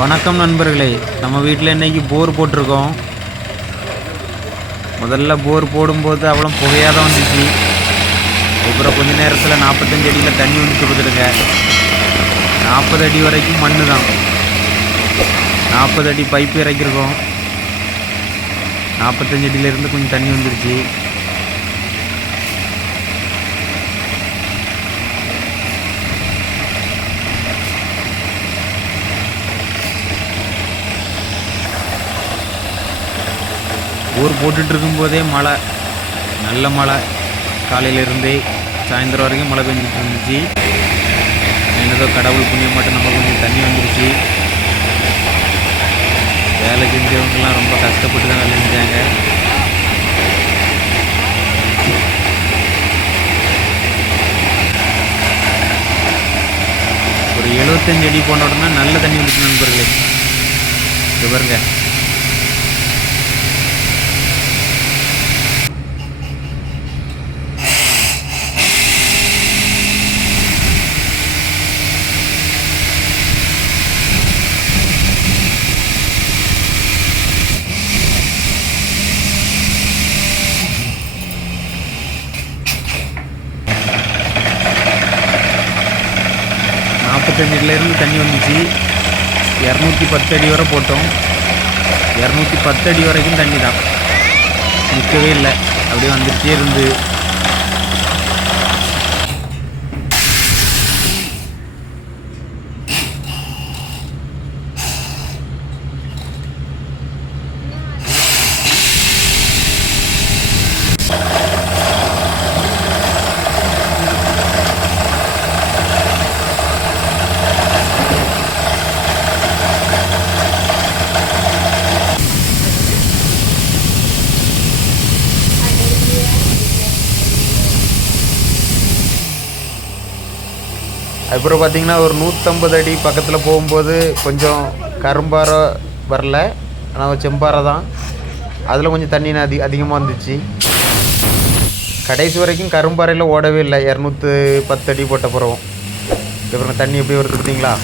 வணக்கம் நண்பர்களே, நம்ம வீட்டில் இன்றைக்கி போர் போட்டிருக்கோம். முதல்ல போர் போடும்போது அவ்வளோ புகையாக தான் வந்துச்சு. அப்புறம் கொஞ்ச நேரத்தில் 45 அடியில் தண்ணி வந்துட்டு கொடுத்துடுங்க. 40 அடி வரைக்கும் மண் தான். 40 அடி பைப்பு இறக்கிருக்கோம். 45 அடியிலேருந்து கொஞ்சம் தண்ணி வந்துருச்சு. போர் போட்டுட்ருக்கும்போதே மழை, நல்ல மழை. காலையிலேருந்தே சாயந்தரம் வரைக்கும் மழை பெஞ்சிட்டு இருந்துச்சு. என்னதோ கடவுள் புண்ணியம் மட்டும் நம்ம கொஞ்சம் தண்ணி வந்துருச்சு. வேலை செஞ்சவங்கெல்லாம் ரொம்ப கஷ்டப்பட்டு தான் வேலை செஞ்சாங்க. ஒரு 75 அடி போன உடனே நல்ல தண்ணி வந்துச்சு நண்பர்களே. இது பாருங்க. இருந்து தண்ணி வந்துச்சு. 210 அடி வரை போட்டோம். 210 அடி வரைக்கும் தண்ணி தான், நிற்கவே இல்லை, அப்படியே வந்துட்டே இருந்து. அப்புறம் பார்த்திங்கன்னா ஒரு 150 அடி பக்கத்தில் போகும்போது கொஞ்சம் கரும்பாறை வரல, ஆனால் செம்பாறை தான். அதில் கொஞ்சம் தண்ணி அதிகமாக வந்துச்சு. கடைசி வரைக்கும் கரும்பாறையில் ஓடவே இல்லை. 210 அடி போட்ட பிறகும். அப்புறம் தண்ணி எப்படி வருது பார்த்தீங்களா?